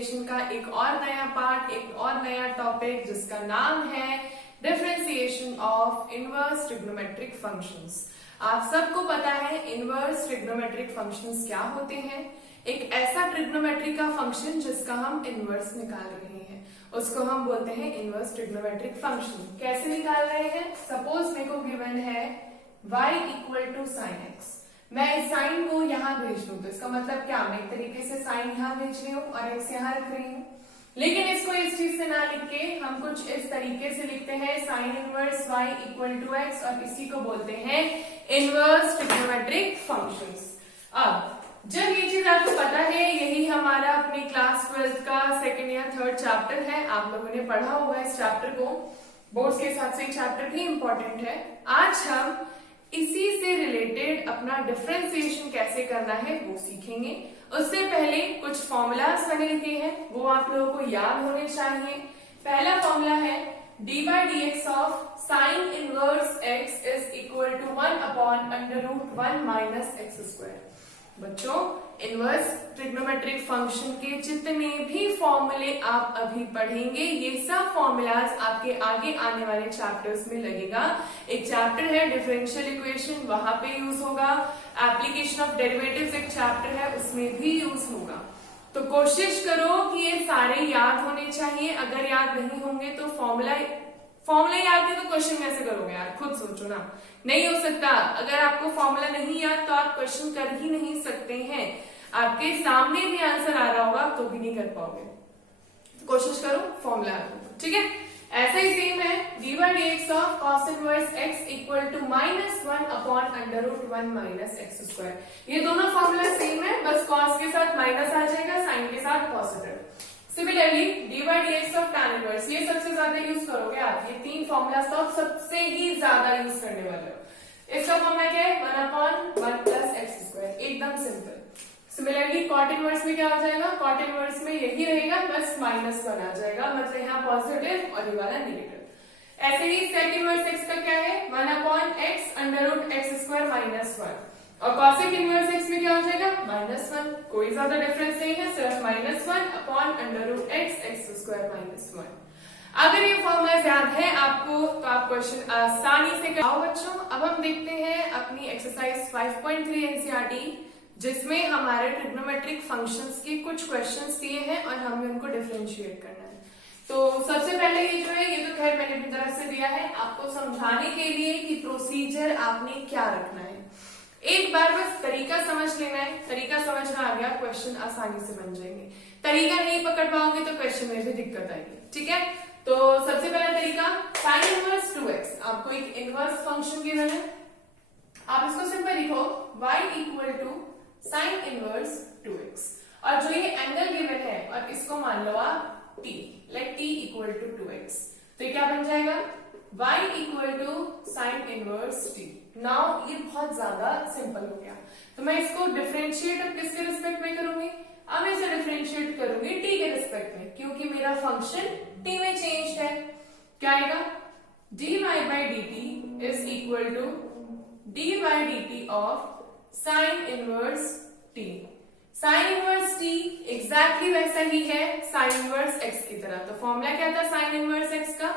Differentiation का एक और नया पार्ट, एक और नया टॉपिक जिसका नाम है differentiation of inverse trigonometric functions. आप सबको पता है इनवर्स ट्रिग्नोमेट्रिक फंक्शंस क्या होते हैं। एक ऐसा ट्रिग्नोमेट्री का फंक्शन जिसका हम इनवर्स निकाल रहे हैं उसको हम बोलते हैं इनवर्स ट्रिग्नोमेट्रिक फंक्शन। कैसे निकाल रहे हैं? सपोज मेरे को गिवन है y equal to sine x, मैं इस साइन को यहाँ भेज दूं तो इसका मतलब क्या, मैं एक तरीके से साइन यहाँ भेज रही हूँ और एक्स यहाँ रख रही हूँ। लेकिन इसको इस चीज से ना लिख के हम कुछ इस तरीके से लिखते हैं sine inverse y equal to x और इसी को बोलते हैं इनवर्स ट्रिग्नोमेट्रिक फंक्शंस। अब जब ये चीज आपको पता है, यही हमारा अपने क्लास 12 का सेकंड या थर्ड चैप्टर है, आप लोगों ने पढ़ा होगा इस चैप्टर को, बोर्ड्स के हिसाब से चैप्टर भी इंपॉर्टेंट है। आज हम इसी से रिलेटेड अपना डिफरेंशिएशन कैसे करना है वो सीखेंगे। उससे पहले कुछ फॉर्मूलाज मैंने लिखे हैं वो आप लोगों को याद होने चाहिए। पहला फॉर्मूला है d by d x of sine inverse x is equal to 1 upon under root 1 minus x square. बच्चों, इनवर्स ट्रिग्नोमेट्रिक फंक्शन के जितने भी फॉर्मूले आप अभी पढ़ेंगे ये सब फॉर्मूलाज आपके आगे आने वाले चैप्टर्स में लगेगा। एक चैप्टर है डिफरेंशियल इक्वेशन, वहां पे यूज होगा। एप्लीकेशन ऑफ डेरिवेटिव्स एक चैप्टर है उसमें भी यूज होगा। तो कोशिश करो कि ये सारे याद होने चाहिए। अगर याद नहीं होंगे तो फॉर्मूला याद है तो क्वेश्चन कैसे करोगे यार, खुद सोचो ना। नहीं हो सकता। अगर आपको फॉर्मूला नहीं याद तो आप क्वेश्चन कर ही नहीं सकते हैं। आपके सामने भी आंसर आ रहा होगा तो भी नहीं कर पाओगे। तो कोशिश करो फॉर्मूला याद हो, ठीक है। ऐसा ही सेम है d by d x of cos inverse x equal to minus 1 upon under root 1 minus x square. ये दोनों फॉर्मूला सेम है, बस कॉस के साथ माइनस आ जाएगा, साइन के साथ positive. Similarly D by d x of tan inverse, ये सबसे ज्यादा यूज करोगे आप। ये तीन फॉर्मूला तो आप सबसे ही ज्यादा यूज करने वाले हो। इसका फॉर्मूला क्या है? 1 अपॉन 1 प्लस एक्स स्क्वायर, एकदम सिंपल। सिमिलरली कॉट इनवर्स में क्या हो जाएगा? कॉट इनवर्स में यही रहेगा, बस माइनस 1 आ जाएगा, मतलब यहाँ पॉजिटिव और ये वाला नेगेटिव। ऐसे ही सेक इनवर्स एक्स का क्या है? 1 upon x under root x square minus 1। और कॉसेक इनवर्स एक्स में क्या हो जाएगा? माइनस 1। कोई ज्यादा डिफरेंस नहीं है, सिर्फ minus 1 upon under root x x square minus 1। अगर ये फॉर्मूला याद है आपको तो आप क्वेश्चन आसानी से कर। आओ बच्चों, अब हम देखते हैं अपनी एक्सरसाइज 5.3 एनसीईआरटी जिसमें हमारे ट्रिग्नोमेट्रिक फंक्शंस के कुछ क्वेश्चंस दिए हैं और हमें उनको डिफरेंशिएट करना है। तो सबसे पहले ये जो है, ये तो खैर मैंने अपनी तरफ से दिया है आपको समझाने के लिए कि प्रोसीजर आपने क्या रखना है। एक बार बस तरीका समझ लेना है, तरीका समझ में आ गया क्वेश्चन आसानी से बन जाएंगे। तरीका नहीं पकड़ पाओगे तो क्वेश्चन में भी दिक्कत आएगी, ठीक है। तो सबसे पहला तरीका साइन इनवर्स 2x, आपको एक इनवर्स फंक्शन गिवन है, आप इसको सिंपल लिखो y equal to sine inverse 2x और जो ये एंगल गिवन है और इसको मान लो आप t, let t equal to 2x, तो ये क्या बन जाएगा? y equal to sine inverse t। Now ये बहुत ज्यादा सिंपल हो गया, तो मैं इसको डिफरेंशिएट अब किसके रिस्पेक्ट में करूंगी? अब इसे डिफरेंशिएट करूंगी t के रिस्पेक्ट में, क्योंकि मेरा फंक्शन t में चेंज है। क्या आएगा? dy by dt is equal to dy by dt of sine inverse t। Sine inverse t exactly वैसा ही है साइन इनवर्स x की तरह। तो फॉर्मूला क्या था साइन इनवर्स x का?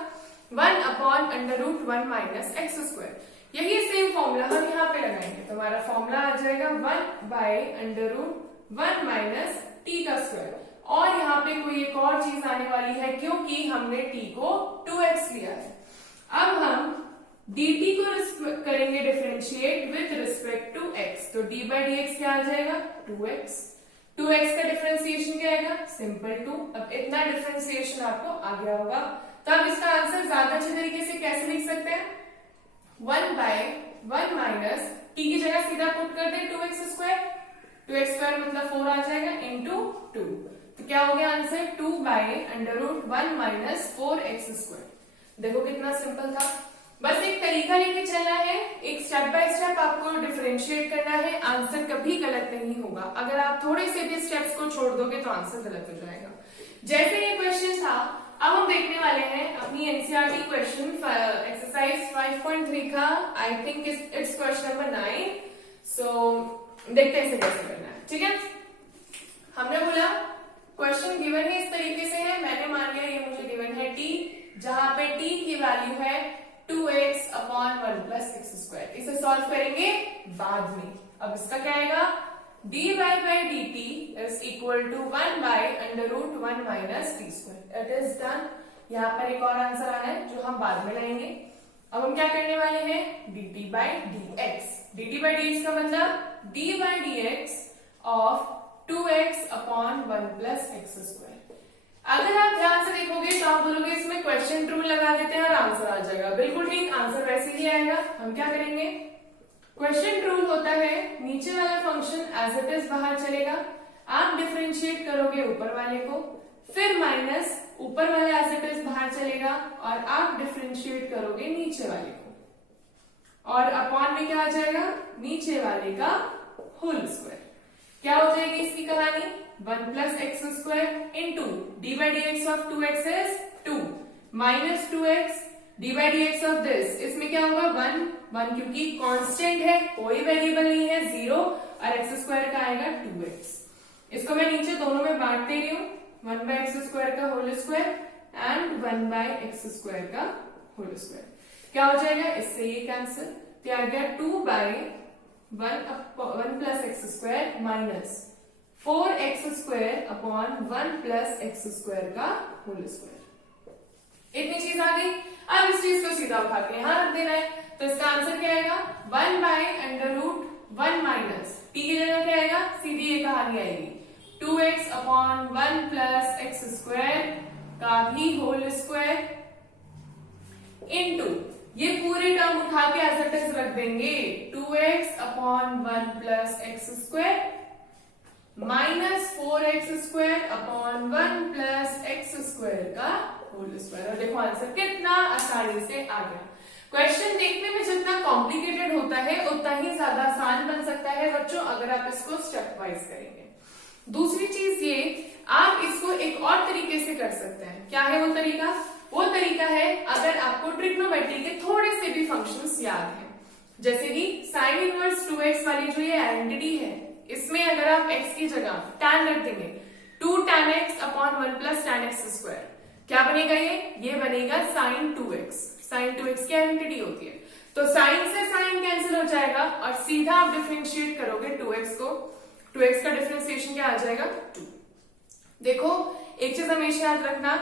1 upon under root 1 minus x square. यही सेम फॉर्मूला हम यहाँ पे लगाएंगे, तो हमारा फॉर्मूला आ जाएगा 1 by under root 1 minus t का स्क्वायर। और यहाँ पे कोई एक और चीज आने वाली है क्योंकि हमने t को 2x लिया है। अब हम dt को करेंगे differentiate with respect to x, तो d बाई डी एक्स क्या आ जाएगा? 2x। 2x का डिफरेंशिएशन क्या आएगा? सिंपल 2। अब इतना डिफरेंशिएशन आपको आ गया होगा, तो अब इसका आंसर ज्यादा अच्छे तरीके से कैसे लिख सकते हैं? 1 बाई 1 माइनस t की जगह सीधा पुट कर दे 2x स्क्वायर, 2x स्क्वायर मतलब 4 आ जाएगा इंटू 2, तो क्या हो गया answer? 2 by under root 1 minus 4x square. देखो कितना सिंपल था। बस एक तरीका लेके चलना है, एक स्टेप बाय स्टेप आपको डिफरेंशिएट करना है, आंसर कभी गलत नहीं होगा। अगर आप थोड़े से भी स्टेप्स को छोड़ दोगे तो आंसर गलत हो जाएगा। जैसे ये क्वेश्चन था, अब हम देखने वाले हैं अपनी एनसीईआरटी क्वेश्चन एक्सरसाइज 5.3 का, I think it's question number 9। सो देखते हैं इसे कैसे करना है, ठीक है। हमने बोला क्वेश्चन गिवन है अब इसका क्या आएगा, dy by dt is equal to 1 by under root 1 minus t square. It is done. यहाँ पर एक और आंसर आना है जो हम बाद में लाएंगे। अब हम क्या करने वाले हैं, dt by dx. dt by dx का मतलब d by dx of 2x upon 1 plus x square. अगर आप ध्यान से देखोगे तो आप बोलोगे इसमें क्वेश्चन रूल लगा देते हैं और आंसर आ जाएगा। बिल्कुल ठीक, आंसर वैसे ही आएगा। हम क्या करेंगे, क्वेश्चन रूल होता है नीचे वाला फंक्शन एज इट इज बाहर चलेगा, आप डिफरेंशिएट करोगे ऊपर वाले को, फिर माइनस ऊपर वाला एज इट इज बाहर चलेगा और आप डिफरेंशिएट करोगे नीचे वाले को, और अपॉन में क्या आ जाएगा, नीचे वाले का होल स्क्वायर। क्या हो जाएगी इसकी कहानी, 1 plus x square into d by dx of 2x is 2 minus 2x d by dx of this, इसमें क्या होगा 1 क्योंकि कांस्टेंट है, कोई वेरिएबल नहीं है, 0, और x स्क्वायर का आएगा 2x। इसको मैं नीचे दोनों में बांट दे रही हूँ, 1 by x स्क्वायर का whole square and 1 by x square का होल स्क्वायर। क्या हो जाएगा, इससे ये कैंसिल, तो आ गया 2 by 1 plus x square minus 4x square upon 1 plus x square का होल स्क्वायर। इतनी चीज आ गई। अब इस चीज को सीधा उठा के यहां रख देना है, तो इसका आंसर क्या आएगा, 1 by under root 1 minus t की जगह क्या आएगा, सीधी ये कहानी आएगी 2x upon 1 plus x square का भी होल स्क्वायर इनटू ये पूरे टर्म उठा के एज इट इज रख देंगे 2x upon 1 plus x square minus 4x square upon 1 plus x square का होल स्क्वायर। और देखो आंसर कितना आसानी से आ गया। क्वेश्चन देखने में जितना कॉम्प्लिकेटेड होता है उतना ही ज्यादा आसान बन सकता है बच्चों, अगर आप इसको स्टेप वाइज करेंगे। दूसरी चीज ये, आप इसको एक और तरीके से कर सकते हैं। क्या है वो तरीका, वो तरीका है अगर आपको ट्रिग्नोमेट्री के थोड़े से भी फंक्शंस याद हैं, जैसे कि साइन इनवर्स 2x वाली जो ये आइडेंटिटी है, इसमें अगर आप x की जगह tan रख देंगे 2 tan x upon 1 plus tan x square, क्या बनेगा, ये बनेगा sin 2x। sin 2x की आइडेंटिटी होती है, तो sin से sin कैंसिल हो जाएगा और सीधा आप डिफरेंशिएट करोगे 2x को, 2x का डिफरेंशिएशन क्या आ जाएगा 2। देखो एक चीज हमेशा याद रखना,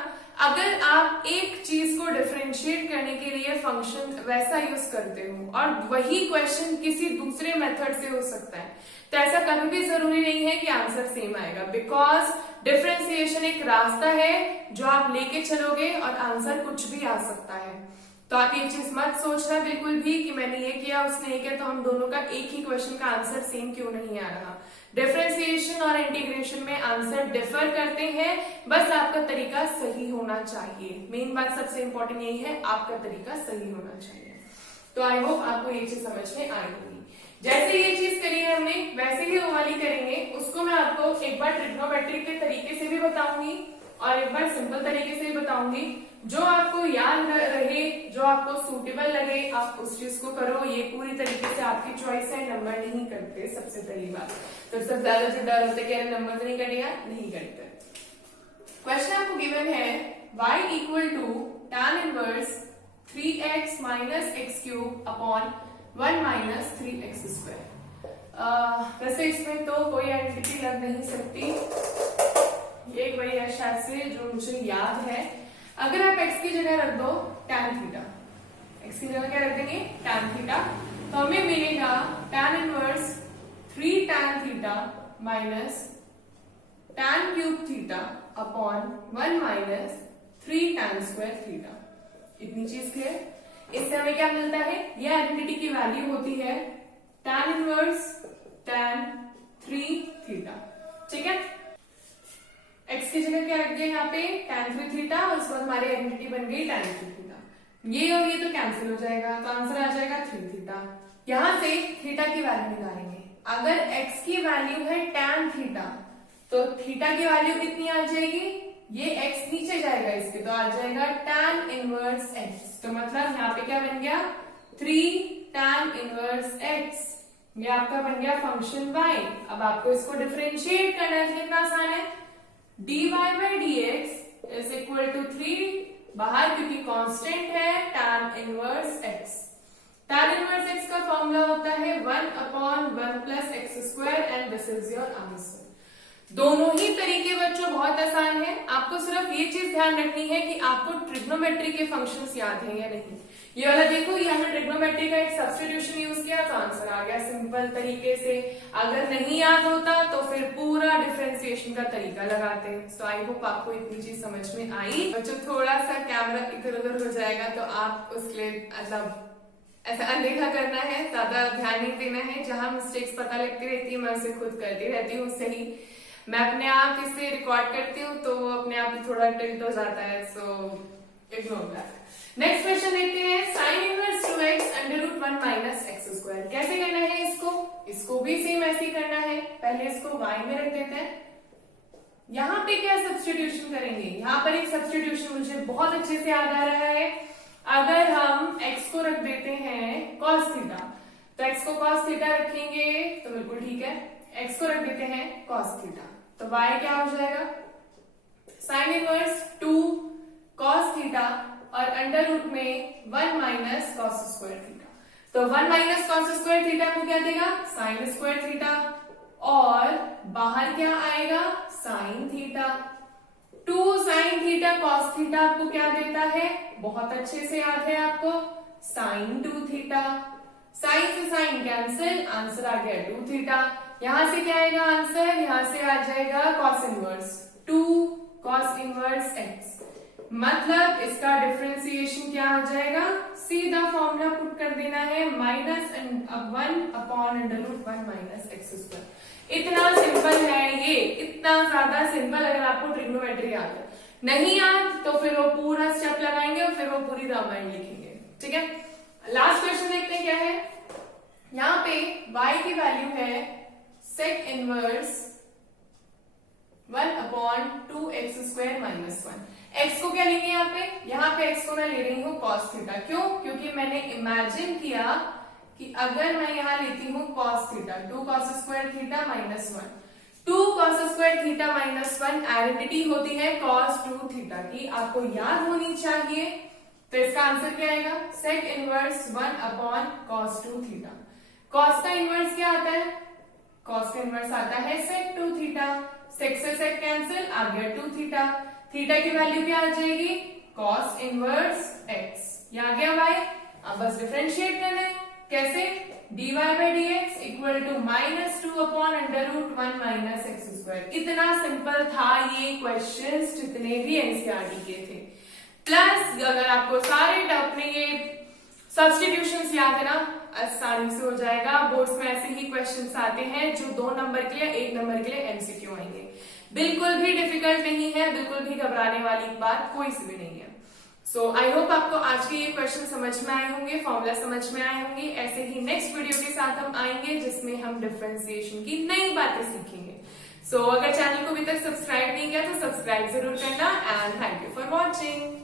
अगर आप एक चीज को डिफरेंशिएट करने के लिए फंक्शन वैसा यूज करते हो और वही क्वेश्चन किसी दूसरे मेथड से हो सकता है, तो ऐसा कभी भी जरूरी नहीं है कि आंसर सेम आएगा, बिकॉज डिफरेंशिएशन एक रास्ता है जो आप लेके चलोगे और आंसर कुछ भी आ सकता है। तो आप ये चीज मत सोचना बिल्कुल भी कि मैंने ये किया उसने ये किया तो हम दोनों का एक ही क्वेश्चन का आंसर सेम क्यों नहीं आ रहा। डिफरेंशिएशन और इंटीग्रेशन में आंसर डिफर करते हैं, बस आपका तरीका सही होना चाहिए। मेन बात सबसे इंपॉर्टेंट यही है, आपका तरीका सही होना चाहिए। तो आई होप आपको ये चीज समझ में आई होगी। जैसे ये चीज करी है हमने वैसे ही वो वाली करेंगे, उसको मैं आपको एक बार ट्रिग्नोमेट्री के तरीके से भी बताऊंगी और एक बार सिंपल तरीके से भी बताऊंगी। जो आपको याद रहे, जो आपको सूटेबल लगे, आप उस चीज को करो। ये पूरी तरीके से आपकी चॉइस है, नंबर नहीं करते सबसे पहली बात। तो सबसे ज्यादा जो डर होता है कि नंबर नहीं कटेगा, नहीं करते। क्वेश्चन आपको गिवन है y equal to tan inverse 3x minus x cube upon 1 minus 3x square. वैसे इसमें तो कोई आइडेंटिटी लग नहीं सकती, ये एक वही है शायद से जो मुझे याद है। अगर आप x की जगह रख दो tan थीटा, x की जगह क्या रख देंगे tan थीटा, तो हमें मिलेगा tan inverse 3 tan theta minus tan cube theta upon 1 minus 3 tan square theta. इतनी चीज क्लियर। इससे हमें क्या मिलता है, ये आइडेंटिटी की वैल्यू होती है tan इनवर्स tan 3 थीटा। ठीक है, x की जगह क्या रख दिया यहाँ पे tan 3 थीटा और उसके बाद हमारी आइडेंटिटी बन गई tan 3 थीटा। ये और ये तो कैंसिल हो जाएगा, तो आंसर आ जाएगा 3 थीटा। यहां से थीटा की वैल्यू निकालेंगे। अगर x की वैल्यू है tan थीटा तो थीटा की वैल्यू कितनी आ जाएगी, ये x नीचे जाएगा इसके, तो आ जाएगा tan इनवर्स x। तो मतलब यहाँ पे क्या बन गया 3 tan इनवर्स x। ये आपका बन गया फंक्शन y। अब आपको इसको डिफरेंशिएट करना है, कितना आसान है, dy by dx is equal to 3 बाहर क्योंकि कांस्टेंट है tan inverse x। tan inverse x का फॉर्मूला होता है 1/1 + x² and this is your answer. दोनों ही तरीके बच्चों बहुत आसान है। आपको सिर्फ ये चीज ध्यान रखनी है कि आपको ट्रिग्नोमेट्री के फंक्शंस याद हैं या नहीं। ये वाला देखो, ये हमने ट्रिग्नोमेट्री का एक सब्स्टिट्यूशन यूज किया तो आंसर आ गया सिंपल तरीके से। अगर नहीं याद होता तो फिर पूरा डिफरेंशिएशन का तरीका लगाते हैं। सो आई होप आपको इतनी चीज समझ में आई। बच्चों थोड़ा सा कैमरा इधर उधर हो जाएगा तो आप उसके लिए मतलब ऐसा अनदेखा करना है, ज्यादा ध्यान नहीं देना है। जहां मिस्टेक्स पता लगती रहती है मैं उसे खुद करती रहती हूँ, सही मैं अपने आप इसे रिकॉर्ड करती हूँ तो अपने आप ही थोड़ा टिल्ट हो जाता है, so ignore that. Next question देखते हैं, sin इनवर्स 2x √1 - x²। कैसे करना है इसको भी सेम ऐसे ही करना है। पहले इसको y में रख देते हैं। यहाँ पे क्या सब्स्टिट्यूशन करेंगे, यहाँ पर एक सब्स्टिट्यूशन मुझे बहुत अच्छे से याद आ रहा है। अगर हम x को रख देते हैं cos थीटा, तो x को cos थीटा रखेंगे तो बिल्कुल ठीक है। x को रख देते हैं cos थीटा, तो y क्या हो जाएगा, sin इनवर्स 2 cos थीटा और अंडर रूट में 1 - cos² थीटा। तो 1 - cos² थीटा को क्या देगा, sin² थीटा, और बाहर क्या आएगा, sin theta. 2 sin theta cos theta आपको क्या देता है, बहुत अच्छे से याद है आपको, sin 2 थीटा। sin से sin कैंसिल, आंसर आ गया 2 थीटा। यहां से क्या आएगा आंसर, यहां से आ जाएगा cos inverse 2 cos inverse x। मतलब इसका डिफरेंशिएशन क्या हो जाएगा, सीधा फॉर्मूला पुट कर देना है -1/√1 - x²। इतना सिंपल है ये, इतना ज्यादा सिंपल। अगर आपको ट्रिग्नोमेट्री याद है, नहीं याद तो फिर वो पूरा स्टेप लगाएंगे और फिर वो पूरी रामायण लिखेंगे, ठीक है। लास्ट क्वेश्चन देखते हैं क्या है। यहाँ पे y की वैल्यू है sec इनवर्स 1/2x² - 1। x को क्या लेंगे यहाँ पे x को मैं ले रही हूँ cos थीटा। क्यों, क्योंकि मैंने इमेजिन किया कि अगर मैं यहाँ लेती हूँ cos theta 2 cos² theta -1, 2 cos² theta -1 identity होती है cos 2 थीटा की, आपको याद होनी चाहिए। तो इसका आंसर क्या आएगा, sec inverse 1/cos 2 theta. cos का इनवर्स क्या आता है, cos का इनवर्स आता है sec 2 थीटा। sec से sec कैंसिल, आ गया 2 थीटा। थीटा की वैल्यू क्या आ जाएगी, cos इनवर्स x। ये आ गया y। अब बस डिफरेंशिएट करना है, कैसे, dy/dx इक्वल टू -2/√1 - x²। इतना सिंपल था ये क्वेश्चंस जितने भी एनसीईआरटी के थे। प्लस अगर आपको सारे अपने ये सब्स्टिट्यूशंस याद है ना, आसानी से हो जाएगा। बोर्ड्स में ऐसे ही क्वेश्चंस आते हैं जो 2 नंबर के लिए 1 नंबर के लिए एमसीक्यू आएंगे। बिल्कुल भी डिफिकल्ट नहीं है, बिल्कुल भी घबराने वाली बात कोई सी भी नहीं है। सो आई होप आपको आज के ये क्वेश्चन समझ में आए होंगे, फॉर्मूला समझ में आए होंगे। ऐसे ही नेक्स्ट वीडियो के साथ हम आएंगे जिसमें हम डिफरेंशिएशन की नई बातें सीखेंगे। सो अगर चैनल को अभी तक सब्सक्राइब नहीं किया तो सब्सक्राइब जरूर करना। And thank you for watching.